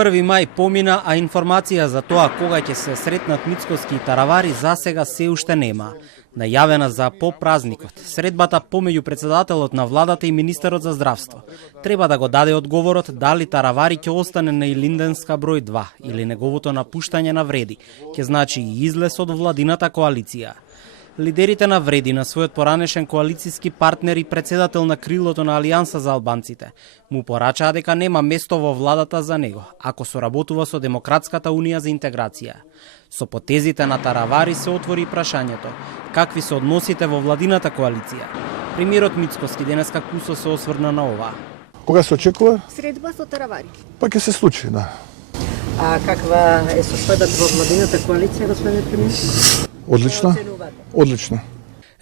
1 мај помина, а информација за тоа кога ќе се сретнат Мицкоски и Таравари засега се уште нема. Најавена за попразникот, средбата помеѓу председателот на владата и министерот за здравство треба да го даде одговорот дали Таравари ќе остане на Илинденска број 2 или неговото напуштање на Вреди, ќе значи и излез од владината коалиција. Лидерите на Вреди, на својот поранешен коалициски партнер и председател на крилото на Алијанса за албанците, му порачаа дека нема место во владата за него, ако соработува со Демократската унија за интеграција. Со потезите на Таравари се отвори прашањето какви се односите во владината коалиција. Премиерот Мицкоски денеска кусо се осврна на ова. Кога се очекува? Средба со Таравари. Па ќе се случи, да. А каква е состојбата во владината коалиција, господине премиер? Одлично. Одлично.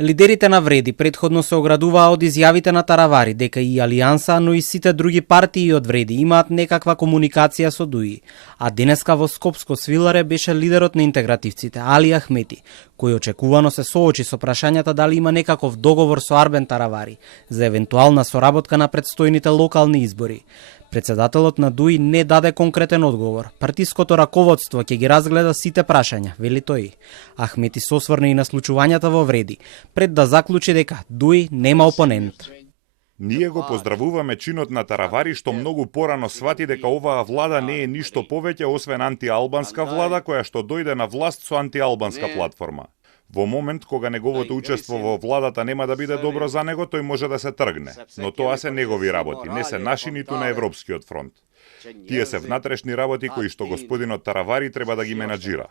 Лидерите на Вреди претходно се оградуваа од изјавите на Таравари дека и Алијанса, но и сите други партии од Вреди имаат некаква комуникација со ДУИ. А денеска во Скопско Свиларе беше лидерот на интегративците Али Ахмети, кој очекувано се соочи со прашањата дали има некаков договор со Арбен Таравари за евентуална соработка на предстојните локални избори. Председателот на ДУИ не даде конкретен одговор. Партиското раководство ќе ги разгледа сите прашања, вели тој. Ахмети се осврна и на случувањата во Вреди, пред да заклучи дека ДУИ нема опонент. Ние го поздравуваме чинот на Таравари што многу порано свати дека оваа влада не е ништо повеќе освен антиалбанска влада која што дојде на власт со антиалбанска платформа. Во момент кога неговото учество во владата нема да биде добро за него, тој може да се тргне. Но тоа се негови работи, не се наши ниту на Европскиот фронт. Тие се внатрешни работи кои што господинот Таравари треба да ги менаџира.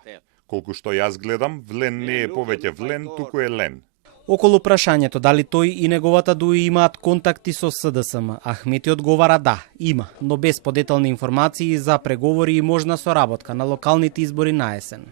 Колку што јас гледам, Влен не е повеќе Влен, туку е Лен. Околу прашањето дали тој и неговата ДУИ имаат контакти со СДСМ, Ахмети одговара да, има, но без подетални информации за преговори и можна соработка на локалните избори на есен.